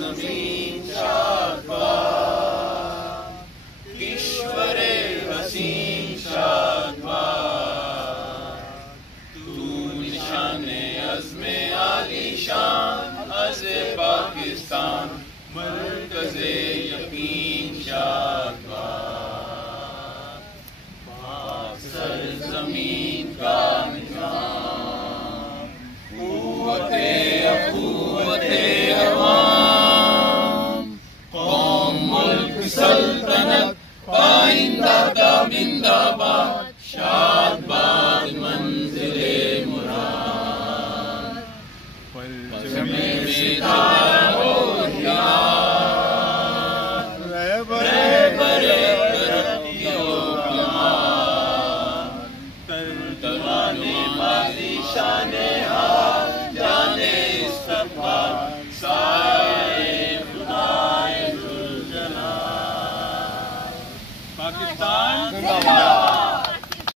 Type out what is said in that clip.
जमीन शादबाद, ईश्वरे हसीन शादबाद, तू निशाने अज़्मे आलीशान अज़े पाकिस्तान, मरकज़े यकीन शादबाद, पाक सरज़मीन का निज़ाम, क़ुव्वते अवाम, कौम मुल्क सल्तनत पाइंदा का जिंदाबाद, शादबाद मंज़िले मुराद, परचमे सितारा होशियार, रहबरे तरक्कियों कमाल, तरतमाने बाज़ी शाने हाल, जाने इस्तक़बाल, साए खुदाए ज़ुल जलाल। पाकिस्तान